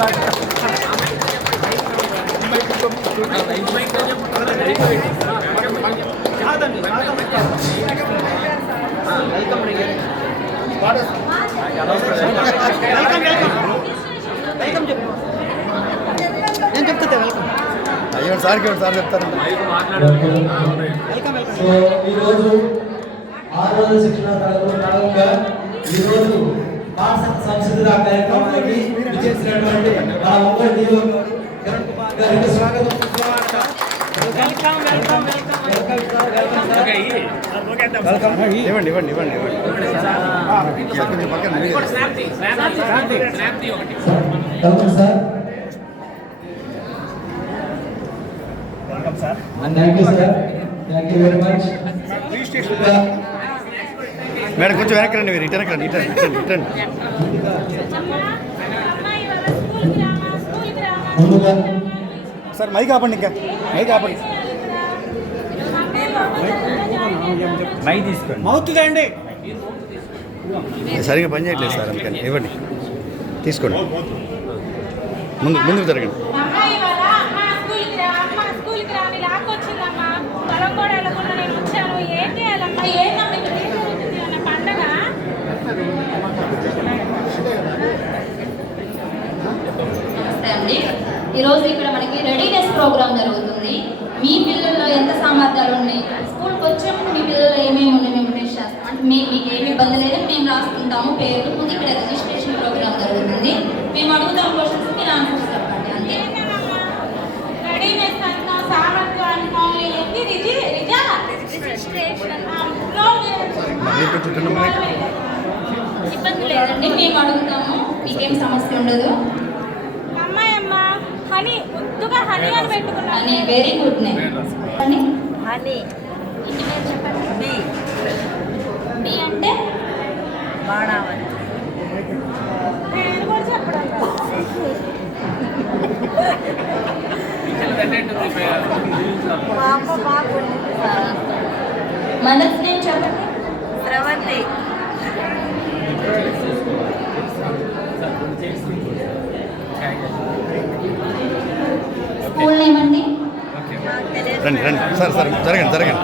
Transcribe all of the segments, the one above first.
నేను చెప్తా వెల్కమ్. అయ్యో సార్కి సార్ చెప్తారు. సో ఈరోజు 6 రోజుల శిక్షణ భాగంగా ఈరోజు పాఠశాల సంస్కృతి కార్యక్రమానికి విచ్చేసినటువంటి మా ఒంగోలు డిఓ కిరణ్ కుమార్ గారికి స్వాగతం. ఇవ్వండి ఇవ్వండి ఇవ్వండి ఇవ్వండి. Sir thank you sir, thank you very much. Madam కొంచెం వెనక్కి రండి, మీరు రిటర్న్ రండి, రిటర్న్ ముందుగా సార్ మైక్ ఆపండి, ఇంకా మైక్ ఆపండి, మైక్ తీసుకోండి, మౌత్ చేయండి. సరిగా పని చేయట్లేదు సార్, అందుకని ఇవ్వండి, తీసుకోండి, ముందుకు జరగండి. నమస్తే అండి. ఈరోజు ఇక్కడ మనకి రెడీనెస్ ప్రోగ్రామ్ జరుగుతుంది. మీ పిల్లల్లో ఎంత సామర్థ్యాలు ఉన్నాయి, స్కూల్కి వచ్చే ముందు మీ పిల్లల్లో ఏమేమి ఉన్నాయి మేము టెస్ట్ చేస్తాం. అంటే మీకు ఏమి ఇబ్బంది లేదని మేము రాసుకుంటాము పేర్లు. ముందు ఇక్కడ రిజిస్ట్రేషన్ ప్రోగ్రామ్ జరుగుతుంది. మేము అడుగుతాం క్వశ్చన్స్, మీరు ఆన్సర్స్ చెప్పండి. అంతే. రెడీనెస్ అంతా సామర్థ్యం అంతా ఏంటి ఇబ్బంది లేదండి, మేము అడుగుతాము, మీకేం సమస్య ఉండదు. అమ్మాయమ్మ హనీ ముద్దుగా హనీ అని పెట్టుకున్నాను. అని వెరీ గుడ్ నేమ్. హనీ ఇంటి పేరు చెప్పండి. బి బి అంటే బాణావతి. నేను కూడా చెప్పడం మా అమ్మ బాగుంది. మనస్ నేమ్ చెప్పండి. స్రవంతి. స్కూల్ నేమ్ అండి. రండి రండి సార్ సార్ జరగండి జరగండి.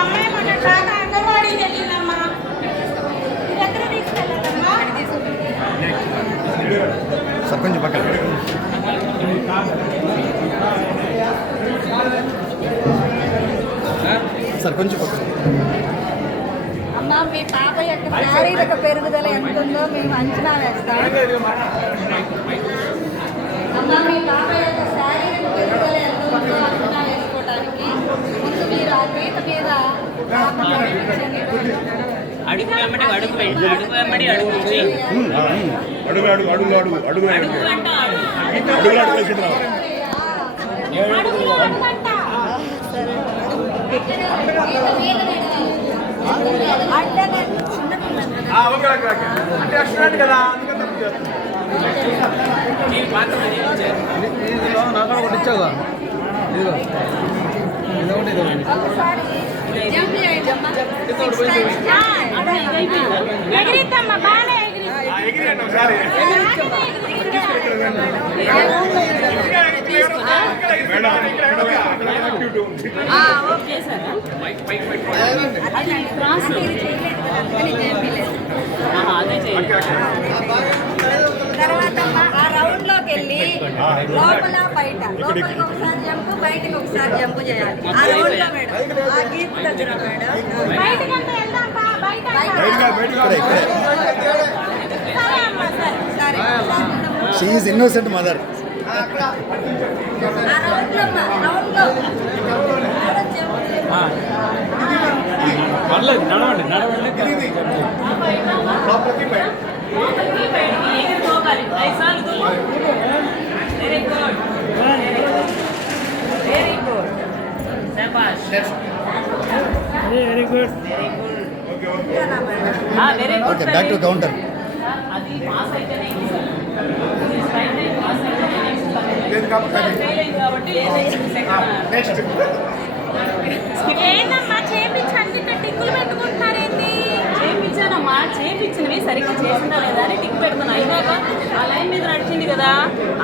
అమ్మాయి మన తాత అంగన్వాడీ వెళ్ళిందమ్మా. ఎక్కడ తీసుకెళ్ళాలమ్మా? సార్ కొంచెం పక్కన సార్, కొంచెం పక్కన. అమ్మా మీ పాప యొక్క శారీరక పెరుగుదల ఎంత ఉందో మేము అంచనా వేస్తాం. అమ్మా మీ పాప యొక్క శారీరక పెరుగుదల ఎంత ఉందో అంచనా వేసుకోవడానికి ముందు మీరు ఆ గీత మీద అడుగు వెంబడి అడుగు వెంబడి అడుగు వెంబడి అడుగు నుంచి అడుగు అడుగు అడుగు అడుగు అడుగు అడుగు అంట ఎగిరిద్దమ్మా, బాగానే ఓకే సార్. అదే చేయండి. తర్వాత ఆ రౌండ్ లోకి వెళ్ళి లోపల బయట, లోపలికి ఒకసారి జంపు, బయటకి ఒకసారి జంపు చేయాలి. ఆ రౌండ్ లో మేడం, ఆ గీత దగ్గర మేడం. బయటకంటే వెళ్దాంపా, బయట. సరే అమ్మా, సరే. She is innocent mother. ఆ రౌండ్ లో అమ్మా, రౌండ్ లో. నడవండి నడవండి. లోపలికి బయటికి పోగాలి. 5 సార్లు దుమ్ము. వెరీ గుడ్ వెరీ గుడ్ శభాష్. Very good very good. Okay, back to counter. అది పాస్ అయితేనే స్ట్రైట్ లైన్ పాస్ అయితేనే ఫెయిల్ అయింది కాబట్టి ఏందమ్మా చేపించి అన్ని టిక్కులు పెట్టుకుంటున్నారేంటి? చేయించానమ్మా, చేపించినవి సరిగ్గా చేసిందా లేదా అని టిక్ పెడుతున్నా. అయినాక ఆ లైన్ మీద నడిచింది కదా,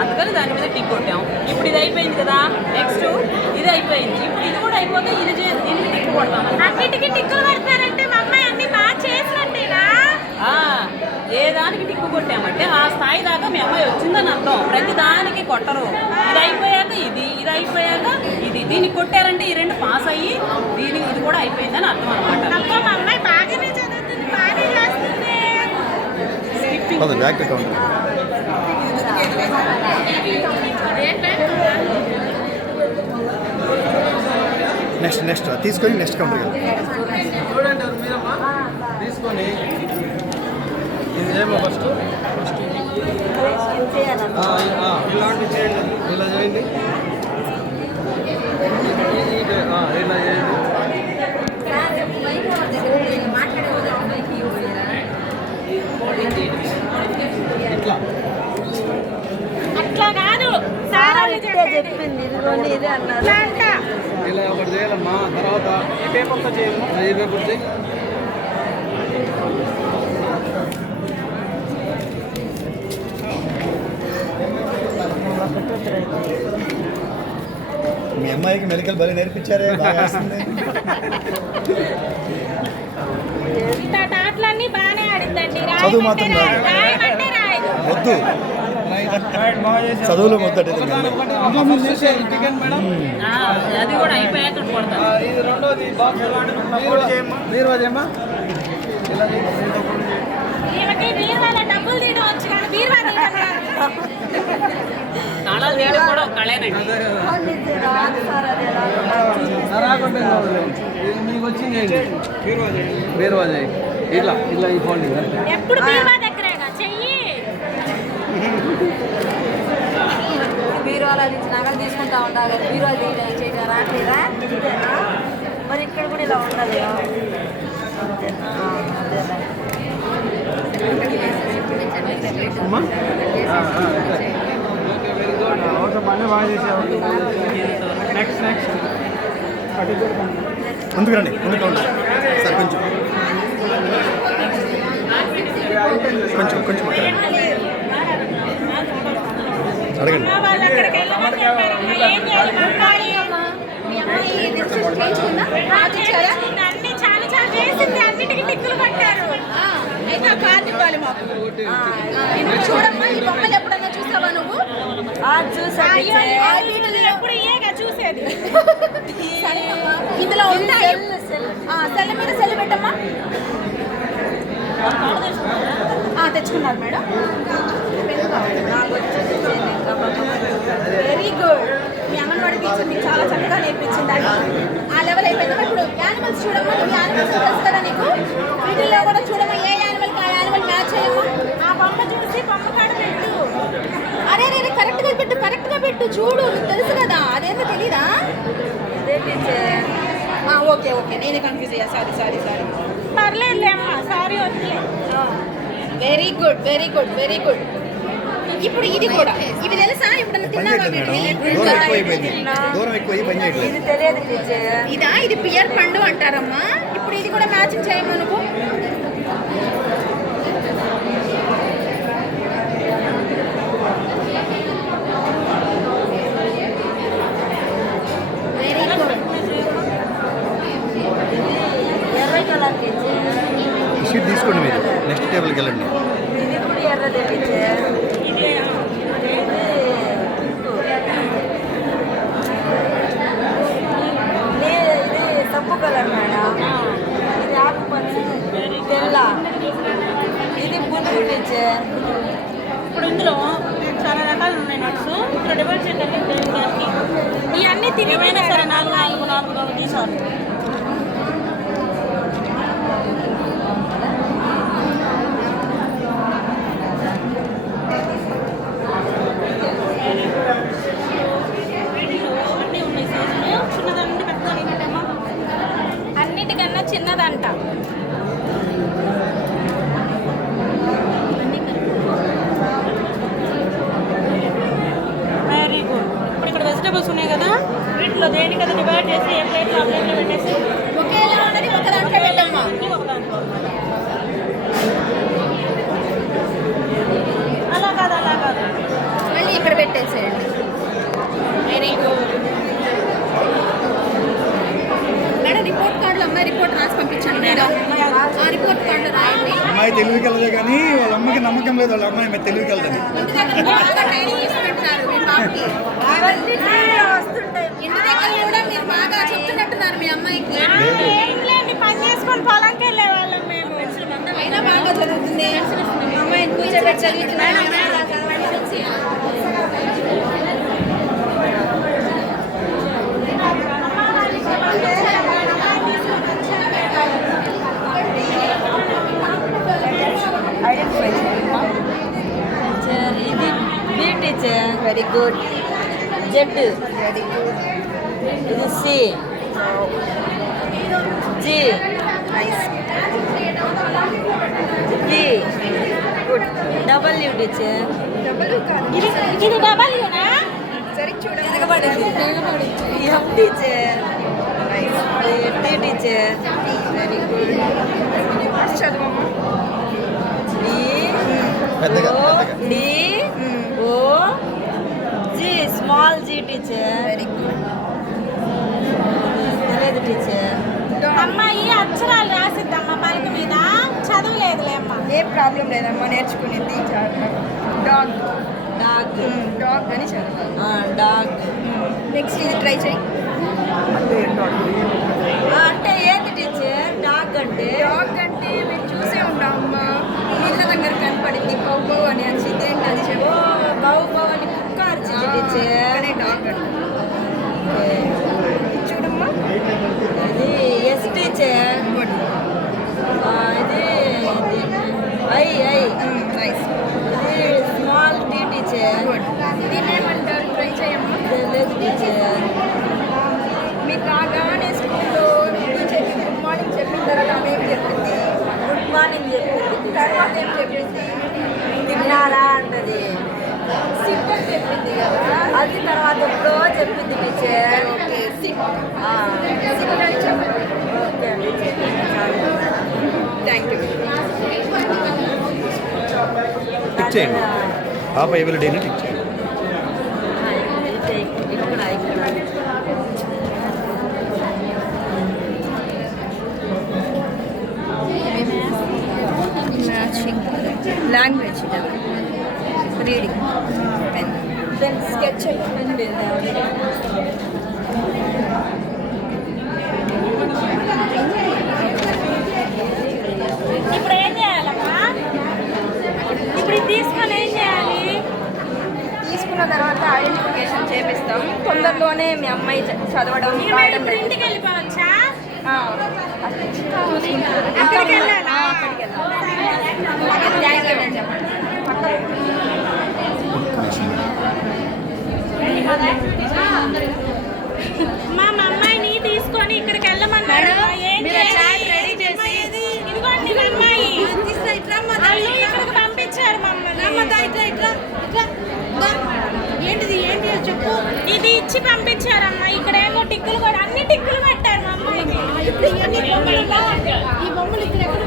అందుకని దాని మీద టిక్ కొట్టాం. ఇప్పుడు ఇది అయిపోయింది కదా, నెక్స్ట్ ఇది అయిపోయింది. ఇప్పుడు ఇది కూడా అయిపోతే దీనికి టిక్ కొడతాం. అన్నిటికీ టిక్కులు పడతారంటే మా అమ్మాయి అన్ని బాగా చేసినట్టేనా? ఏ దానికి టిక్కు కొట్టామంటే ఆ స్థాయి దాకా మీ అమ్మాయి వచ్చిందని అర్థం. ప్రతి దానికి కొట్టరు. ఇది అయిపోయాక ఇది అయిపోయాక ఇది దీనికి కొట్టారంటే ఈ రెండు పాస్ అయ్యి ఇది కూడా అయిపోయిందని అర్థం అనమాట. మా అమ్మాయి బాగానే చదువుతుంది, బాగానే చేస్తుంది. బ్యాక్ అకౌంట్ నెక్స్ట్ తీసుకొని నెక్స్ట్ కౌంటర్ చూడండి మీరమ్మా తీసుకొని ఇది ఏమో ఫస్ట్ ఇలాంటి చేయండి, ఇలా చేయండి, ఇలా చేయండి. ఇట్లా అట్లా కాదు, సారా చెప్పింది ఇలా ఒకటి చేయాలమ్మా. తర్వాత ఈ పేపర్తో చేయము, ఈ పేపర్ చేయి. మీ అమ్మాయికి మెడికల్ బలి నేర్పించారే, బాగా వస్తుంది. ఆటలన్నీ బాగానే ఆడిందండి. చదువు మాత్రం వద్దు, చదువులో మొదటి అది కూడా అయిపోయాక కొడతాం. ఇది రెండోది బాక్స్ మీరు అదేమ్మా ఇలా డబ్బులు తీయడం వచ్చు కానీ బీరువా తాళాలు తీయడం కూడా ఒక కళేనండి. రాకుంటే మీకు వచ్చింది బీరువా చేయండి. ఇట్లా ఇట్లా ఈ ఫోన్ ఎప్పుడు బీరువా దగ్గరేగా చెయ్యి. బీరువాలో నగలు తీసుకుంటా ఉంటా కదా, బీరువా చేయడం రాట్లేదా? మరి ఇక్కడ కూడా ఇలా ఉండాలి. పని బాగా చేసావు. నెక్స్ట్ ముందుకు రండి, ముందుకు రండి సార్. కొంచెం అడగండి. వాళ్ళు అక్కడికి వెళ్ళమని చెప్పారమ్మా. ఏం చేయాలి మా అమ్మాయి? అన్ని చాలా చేసింది, అన్నిటికీ టిక్కులు పట్టారు. అయితే ఆ కార్డు ఇవ్వాలి మాకు. చూడమ్మా, ఈ బొమ్మలు ఎప్పుడన్నా చూసావా నువ్వు? ఎప్పుడు ఇయేగా చూసేది. ఇందులో ఉంటాయి. సెల్ మీద సెల్ పెట్టమ్మా. తెచ్చుకున్నారు మేడం. Very good. మీ అంగన్వాడీ టీచర్ మీకు చాలా చక్కగా నేర్పించింది. ఆ లెవెల్ అయిపోయింది. ఇప్పుడు యానిమల్స్ చూడమ్మా, నువ్వు యానిమల్స్ తెలుసు కదా నీకు. వీటిల్లో కూడా చూడమ్మా, ఏ యానిమల్కి ఆ యానిమల్ మ్యాచ్ అయ్యమ్మా. ఆ బొమ్మ చూసి బొమ్మ కాడ పెట్టు. అరే కరెక్ట్గా పెట్టు చూడు, నీకు తెలుసు కదా. అదేంటో తెలీదా? ఓకే నేనే కన్ఫ్యూజ్ అయ్యా. సారీ పర్లేదులే అమ్మా, సారీ వద్దులే. Very good. ఇప్పుడు ఇది కూడా ఇవి తెలుసా? ఇప్పుడు దూరం ఎక్కువ పని చేయట్లేదు. ఇదా? ఇది పియర్ పండు అంటారమ్మా. ఇప్పుడు ఇది కూడా మ్యాచింగ్ చేయమా నువ్వు? Very good. ఈ షీట్ తీసుకోండి, మీరు నెక్స్ట్ టేబుల్కి వెళ్ళండి. ఇది కూడా ఎర్రదే ఇది తప్పు కలర్ మేడం. ఇది ఆకుపచ్చ, తెల్ల, ఇది బుల్లు టీచే. ఇప్పుడు ఇందులో చాలా రకాలు ఉన్నాయి నట్స్. ఇక్కడ డివైడ్ చేయండి. దానికి ఇవన్నీ ఏమైనా సరే నాలుగు తీసాను. అన్నిటికన్నా చిన్నదంట. Very good. ఇప్పుడు ఇక్కడ వెజిటేబుల్స్ ఉన్నాయి కదా, వీటిలో దేనికైనా డివైడ్ చేసి ఏ ప్లేట్లో ఆ ప్లేట్లో పెట్టేసి నమ్మకం లేదు వాళ్ళ అమ్మాయి మీద తెలివికెళ్తాను. ఇంటి దగ్గర బాగా ట్రైనింగ్ ఇస్తున్నట్టున్నారు మీ బాబుకి. ఇంటి దగ్గర కూడా మీరు బాగా చెప్తున్నట్టున్నారు మీ అమ్మాయికి. పని చేసుకొని పొలంకి వెళ్ళే వాళ్ళం మేము. అయినా బాగా చదువుతుంది. అమ్మాయిని కూర్చోబెట్టి చదివించున్నాను. ఇది B teacher very good. Z very good. ఇది C G nice. B good. W teacher. ఇది డబల్యూనా? సరే చూడండి. వెనకబడింది. F teacher nice. T teacher very good. చదవమ్మా. పెద్దగా, O పెద్దగా. D O G small G teacher very good. లేదు టీచర్. అమ్మాయి అక్షరాలు రాసిద్దమ్మా పలక మీద. చదవలేదులే అమ్మ. ఏ ప్రాబ్లం లేదమ్మా, నేర్చుకునేది. డాగ్ డాగ్ డాగ్ అని చదవాలి. డాగ్. నెక్స్ట్ ఇది ట్రై చేయి. అంటే ఏంటి టీచర్ డాగ్ అంటే? డాగ్ అంటే మేము చూసే ఉంటామమ్మా, ఇళ్ళ దగ్గర కనపడింది. బౌ బౌ అని వచ్చింది. ఏంటి అది చెప్పు. బౌ బౌ అని కుక్క అరిచింది టీచర్. అనే డాగ్ అంటే చూడమ్మా. ఇది ఎస్ టీచర్. గుడ్. ఇది ఐ ఐ నైస్. ఇది స్మాల్ టీ టీచర్. గుడ్. దీన్ని ఏమంటారు? ట్రై చేయమ్మా. లేదు టీచర్. మీకు రాగానే స్కూల్లో టీచర్కి గుడ్ మార్నింగ్ చెప్పిన తర్వాత ఆమె ఏం చెప్పింది? గుడ్ మార్నింగ్ చెప్పింది. తర్వాత ఏం చెప్పింది? తిన్నారా అంటది. సిట్ అని చెప్పింది కదా, అది తర్వాత ఎప్పుడో చెప్పింది టీచర్. Okay SIT. సిట్ అని చెప్పండి. ఓకే అండి. Thank you. టిక్ చేయండి. పాప ఎబిలిటీని టిక్ చేయండి. ఇక్కడ language reading pen sketch pen ఇప్పుడు ఏం చేయాలమ్మా? ఇప్పుడు ఇది తీసుకొని ఏం చేయాలి? తీసుకున్న తర్వాత ఐడెంటిఫికేషన్ చేపిస్తాం. తొందరలోనే మీ అమ్మాయి చదవడం రాయడం ఇంటికి వెళ్ళిపోవచ్చా? అక్కడికి వెళ్ళాలా? థ్యాంక్ యూ అని చెప్పండి. మా అమ్మాయిని తీసుకొని ఇక్కడికి వెళ్ళమన్నాడు. ఏం చేయాలి? ఇదిగోండి మా అమ్మాయి. వాళ్ళు ఇక్కడికి పంపించారు మమ్మల్ని. ఏంటిది ఏంటి చెప్పు. ఇది ఇచ్చి పంపించారమ్మా. ఇక్కడ ఏమో టిక్కులు కూడా అన్ని టిక్కులు పెట్టారు మా అమ్మాయికి. ఈ బొమ్మలు ఇక్కడ ఎక్కడ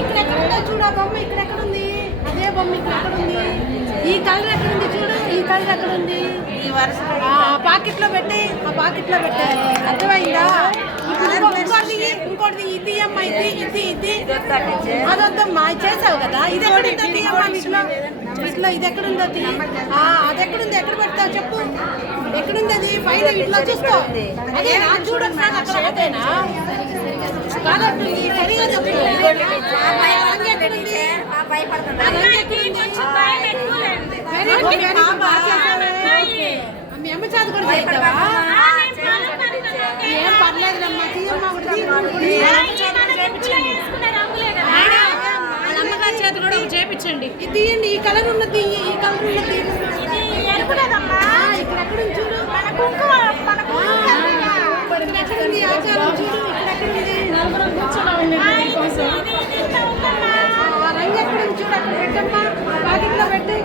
ఇక్కడెక్కడ చూడ బొమ్మ ఇక్కడెక్కడుంది? అదే బొమ్మ ఇక్కడెక్కడుంది? ఈ కలర్ ఎక్కడుంది చూడు. ఈ కలర్ ఎక్కడుంది? ఈ వరుస పాకెట్లో పెట్టి ఆ పాకెట్లో పెట్టారు. అర్థమైందా? ఇంకోటి ఇది అమ్మా. ఇది అదొద్దమ్మా. చేసావు కదా. ఇది ఎక్కడుందో తీయమ్మా. ఇట్లా ఇది ఎక్కడుందో తీ. అది ఎక్కడుంది? ఎక్కడ పెడతావు చెప్పు. ఎక్కడుంది అది? పైన ఇట్లా చూస్తావు. అదే నా చూడమ్మా. అక్కడ అదేనా కాదంటుంది. సరిగా చెప్పు. మీ అమ్మ చదువు కూడా చేస్తావా? ఏం పర్లేదులమ్మా. తీయమ్మా. వాళ్ళ అమ్మగారి చేతి కూడా చేపించండి. ఇది తీయండి. ఈ కలర్ ఉన్నది. ఈ కలర్ ఉన్నది. ఇక్కడ ఎక్కడుంది చూడు. మన కుంకుమ ఎక్కడుంది? ఆచారం చూడు. ఇక్కడ ఎక్కడుంది? రంగు ఎక్కడుంది చూడు. అక్కడ పెట్టమ్మా. పాకెట్లో పెట్టి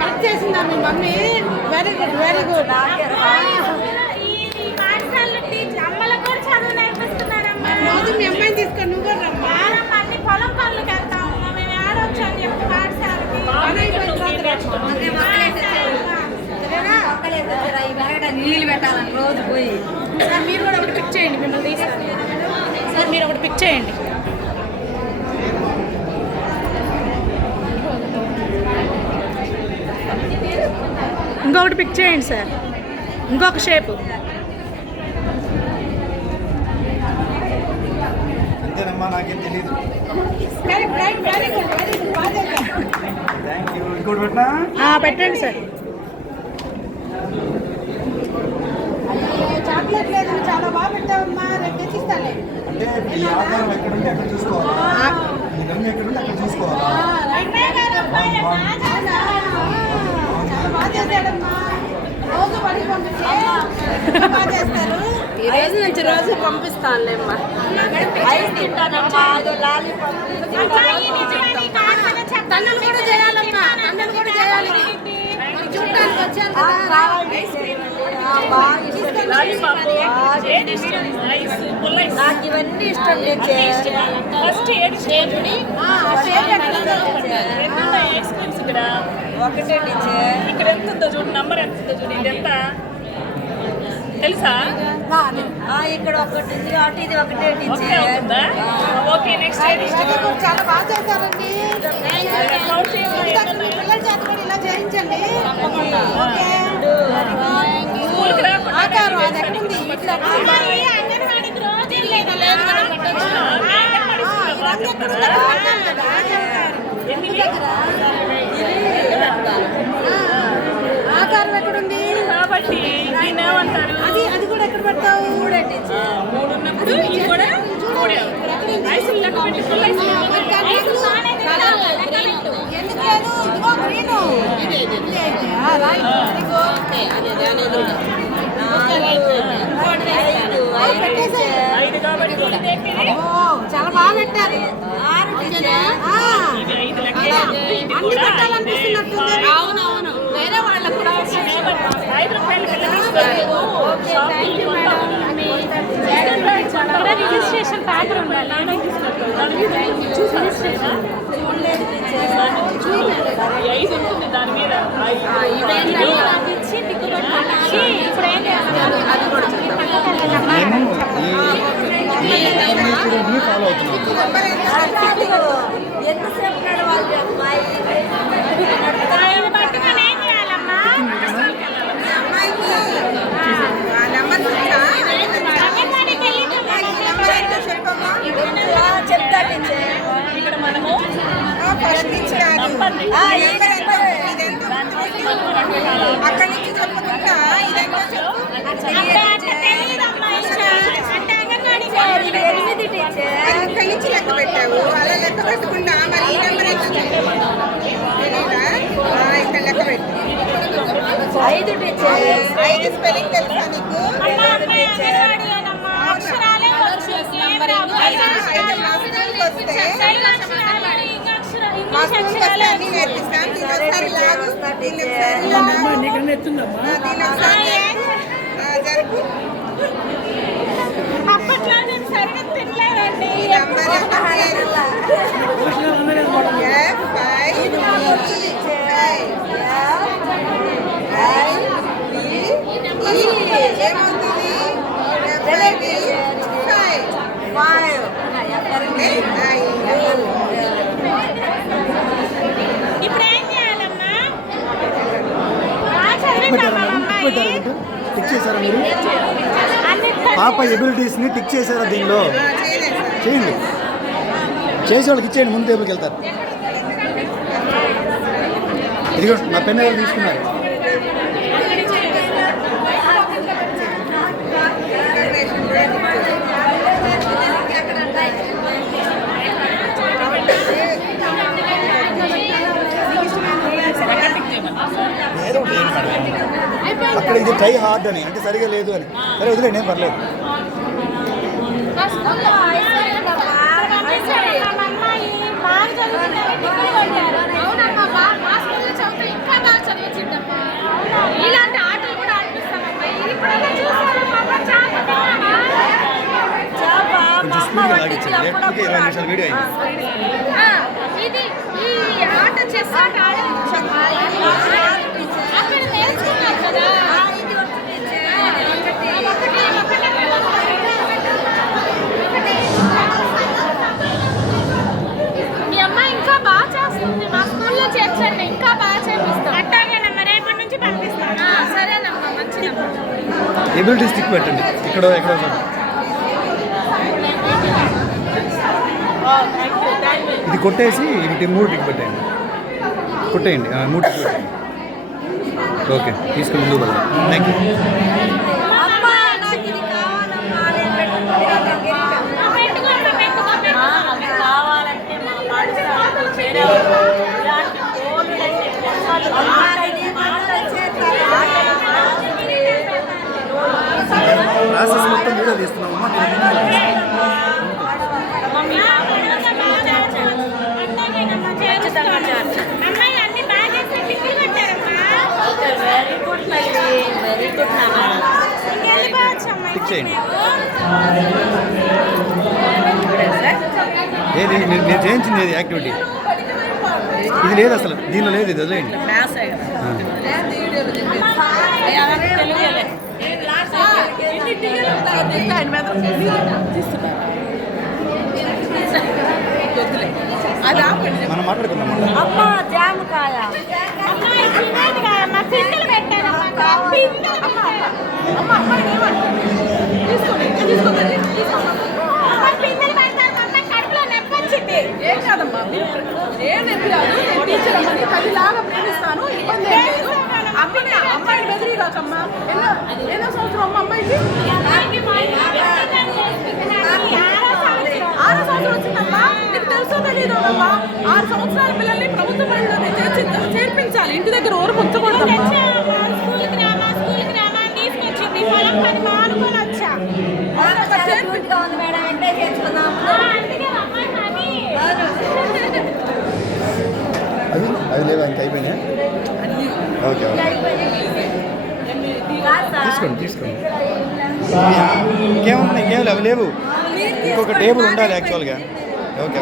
కట్ చేసిందా మీ mummy? Very good very good. రోజు మీ అమ్మాయిని తీసుకొని నువ్వు కూడా రమ్మా. పొలం పనులకు వెళ్తామమ్మా. మేము ఆడొచ్చు అని చెప్పి పాఠశాలకి నీళ్ళు పెట్టాలని రోజు పోయి సార్ మీరు కూడా ఒకటి పిక్ చేయండి, మిమ్మల్ని తీస్తాను. సార్ మీరు ఒకటి పిక్ చేయండి. ఇంకొకటి పిక్ చేయండి సార్, ఇంకొక షేప్. అంతేనమ్మా, నాకేం తెలియదు. Thank you. ఇంకోటి పెట్టినా పెట్టండి సార్. చాక్లెట్ లేదు, చాలా బాగా పెట్టావమ్మా, రేపు తెచ్చిస్తాలే. అంటే ఈ ఆకారం ఎక్కడుంటే అక్కడ చూసుకోవాలా, ఈ రంగు ఎక్కడుంటే అక్కడ చూసుకోవాలా. చాలా బాగా చేశాడమ్మా, రోజు పడి పంపించి బాగా చేస్తారు. ఈ రోజు నుంచి రోజు పంపిస్తానులేమ్మా. ఐస్ తింటానమ్మా, అదో లాలీపాప్. తండ్రులు కూడా చేయాలమ్మా, తండ్రులు కూడా చేయాలి. చూడటానికి వచ్చాను కదా. బాగా ఇష్టం. నాకు ఇవన్నీ ఇష్టం. ఒకటే ఇక్కడ ఎంత ఉందో చూడు, నంబర్ ఎంత ఉందో చూడు. ఇది ఎంత తెలుసా? ఇక్కడ ఒకటి ఉంది, అటు ఇది ఒకటే ఓకే అవుతుందా? ఓకే, నెక్స్ట్ చాలా బాగా చేశారండి. పిల్లల చేత కూడా ఇలా చేయించండి. ఓకే. ఆకారం అది ఎక్కడుంది? ఇట్లా ఆకారం ఎక్కడుంది? కాబట్టి దీన్ని ఏమంటారు? అది కూడా ఎక్కడ పెడతావు? మూడు ఉన్నప్పుడు ఇది కూడా మూడే. ఐసులు లెక్క పెట్టి ఫుల్ ఐసులు ఎందుకు లేదు? ఇదిగో గ్రీను. ఐదు కాబట్టి ఇది ఎక్కింది. చాలా బాగా పెట్టారు. ఇది ఐదు లెక్క. ఇది అన్ని కూడా పెట్టాలనిపిస్తున్నట్టుంది. అవునవును, వేరే వాళ్ళకు కూడా 5 రూపాయలు పెట్టి తీసుకోలేదు. షాపింగ్ రిజిస్ట్రేషన్ పేపర్ ఉండాలి. ఈ 5 ఉంటుంది దాని మీద. ఇప్పుడు ఏం నేను ఫాలో అవుతున్నాను. ఎంతసేపు నడవాలి అమ్మాయి? చెప్తా ఇక్కడ మనము అక్కడి నుంచి చెప్పకుండా ఇదంతా చెప్పు. 8 టీచర్. అక్కడి నుంచి లెక్క పెట్టావు, అలా లెక్క పెట్టకుండా మరి ఈ నెంబర్ ఎంత తెలీదా? ఇక్కడ లెక్క పెట్టు. 5 టీచర్. 5 స్పెల్లింగ్ తెలుసా నీకు? మా స్కూల్కి వస్తే అన్నీ నేర్పిస్తాం. దీని ఒకసారి లాగు, దీన్ని ఒకసారి జరుపు. అప్పట్లో నేను సరిగ్గా తినలేదండి. ఇప్పుడు ఏం చేయాలమ్మా? టిక్ చేశారా మీరు? పాప ఎబిలిటీస్ని టిక్ చేశారా దీనిలో? చేయండి, చేసే వాళ్ళకి ఇచ్చేయండి, ముందు టేబుల్కి వెళ్తారు. ఇదిగో నా పెన్ ఎవరు తీసుకున్నారు? అక్కడ ఇది ట్రై హార్డ్ అని, అంటే సరిగా లేదు అని. సరే వదిలేండి, ఏం పర్లేదు. ఇలాంటి ఆటలు కూడా ఆడిపిస్తామమ్మా. కొంచెం స్పీడ్గా లాగించండి, లేకపోతే 20 నిమిషాలు వీడియో అయింది. ఇది ఈ ఆట చెస్ ఆట అక్కడ నేర్చుకున్నారు కదా. ఒకటి ఎబిలిటీ స్టిక్ పెట్టండి ఇక్కడ ఎక్కడో సార్. ఇది కొట్టేసి ఇంటి 3 టిక్ పెట్టండి. కొట్టేయండి 3 టిక్ పెట్టండి. ఓకే తీసుకుని ముందుకు వెళ్ళండి. Thank you. అమ్మా నాకు ఇది కావాలమ్మా నేను అవి కావాలంటే మా పాఠశాలకు చేరాలి. ఇలాంటి కోవిడంటే ప్రాసెస్ మొత్తం వీడియో తీస్తున్నామమ్మా. Very good very good tick చేయండి. ఏది నేను చేయించింది ఏది యాక్టివిటీ ఇది లేదు అసలు, దీనిలో లేదు, ఇది వదిలేయండి. మనం మాట్లాడుకుందాం. అమ్మ జామకాయ ఏం కాదమ్మా, ఏం నొప్పి రాదు. టీచర్ అమ్మని తల్లిలాగా ప్రేమిస్తాను, ఇబ్బంది ఏం లేదు. అమ్మాయిని బెదిరి కాకమ్మా. ఎన్నో సంవత్సరం అమ్మ అమ్మాయికి 6 సంవత్సరం వచ్చిందమ్మా. నీకు తెలుసో తెలీదు అమ్మా, 6 సంవత్సరాల పిల్లల్ని ప్రభుత్వ బడిలో చేర్పించాలి. ఇంటి దగ్గర ఊరు పుచ్చకూడదు. ఉంది మేడం వెంటనే చేర్చుకుందాం. అది లేవా ఇంత అయిపోయినాయి? ఓకే ఓకే తీసుకోండి. ఇంకేమున్నాయి? ఇంకేం లేవు. ఇంకొక టేబుల్ ఉండాలి యాక్చువల్గా. ఓకే.